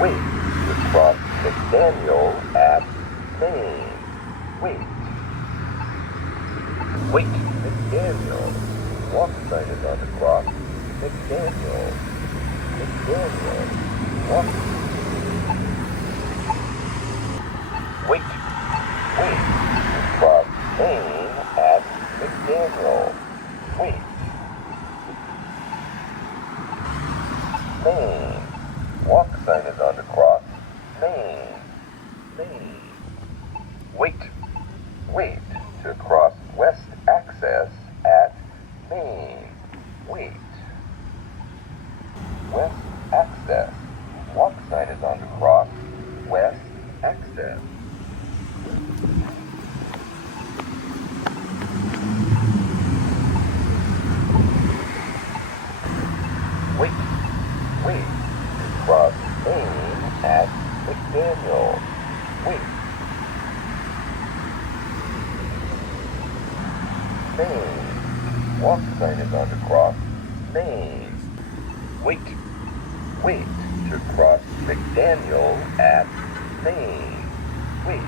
Wait to cross McDaniel at Main. Wait. Wait, McDaniel. Walk sign is on the cross. McDaniel. McDaniel. Walk. Wait. Wait to cross Main at McDaniel. Wait. Main. Walk sign is on the cross. Main. Main. Wait. Wait to cross West Access at Main. Wait. West Access. Walk sign is on the cross. West Access. Wait. Wait to cross Main at McDaniel. Wait. Main. Walk sign is on the cross. Main. Wait. Wait to cross McDaniel at Main. Wait.